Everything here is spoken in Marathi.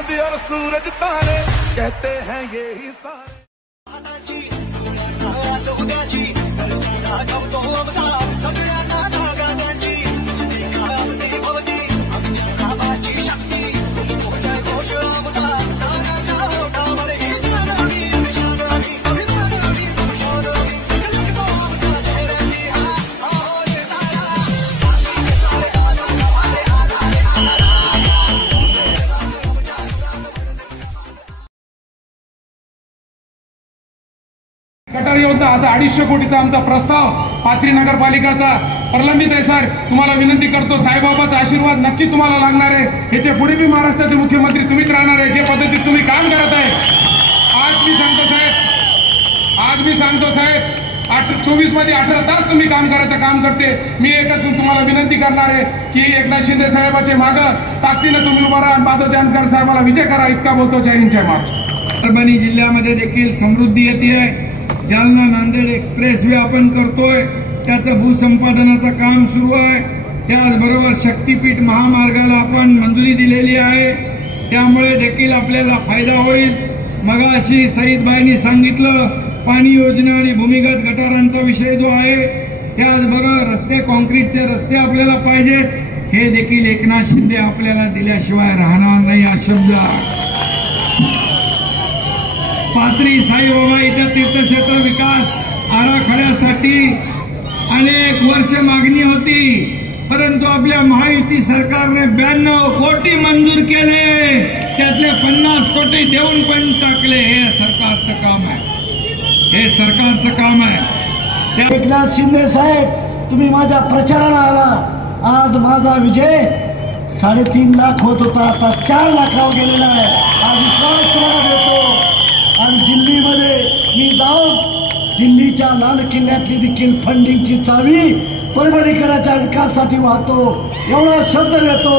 चांद और सूरज तारे कहते हैं ये ही सारे। गटार योजना असा 250 कोटीचा आमचा प्रस्ताव पाथरी नगरपालिकाचा प्रलंबित आहे। सर तुम्हाला विनंती करतो, साईबाबाचा आशीर्वाद नक्की तुम्हाला लागणार आहे। ह्याच्या पुढे बी महाराष्ट्राचे मुख्यमंत्री तुम्हीच राहणार आहे, जे पद्धतीत तुम्ही काम करत आहे। आज मी सांगतो साहेब 24 मध्ये 18 तास तुम्ही काम करायचं काम करते। मी एकच तुम्हाला विनंती करणार आहे की एकनाथ शिंदे साहेबाचे मागं ताकदीने तुम्ही उभा राहा, माधव जानकर साहेबाला विजय करा। इतका बोलतो। जय हिंद, जय महाराष्ट्र। परभणी जिल्ह्यामध्ये देखील समृद्धी येते। जालना नांदेड एक्सप्रेस वे आपण करतोय, त्याचं भूसंपादनाचं काम सुरू आहे। त्याचबरोबर शक्तीपीठ महामार्गाला आपण मंजुरी दिलेली आहे, त्यामुळे देखील आपल्याला फायदा होईल। मगाशी सईदबाईंनी सांगितलं पाणी योजना आणि भूमिगत गटारांचा विषय जो आहे, त्याचबरोबर रस्ते काँक्रीटचे रस्ते आपल्याला पाहिजेत, हे देखील एकनाथ शिंदे आपल्याला दिल्याशिवाय राहणार नाही। हा शब्द पाथरी साईबाबा इथं तीर्थक्षेत्र विकास आराखड्यासाठी अनेक वर्ष मागणी होती, परंतु आपल्या महायुती सरकारने 92 कोटी मंजूर केले, त्यातले 50 कोटी देऊन पण टाकले। हे सरकारचं काम आहे, हे सरकारचं काम आहे। एकनाथ शिंदे साहेब, तुम्ही माझ्या प्रचाराला आला। आज माझा विजय 3.5 लाख होत होता, आता 4 लाखावर गेलेला आहे। हा विश्वास तुम्हाला देतो। आणि दिल्लीमध्ये मी जाऊन दिल्लीच्या लाल किल्ल्यातली देखील फंडिंगची चावी परभणीकरांच्या विकासासाठी वाहतो, एवढा शब्द देतो।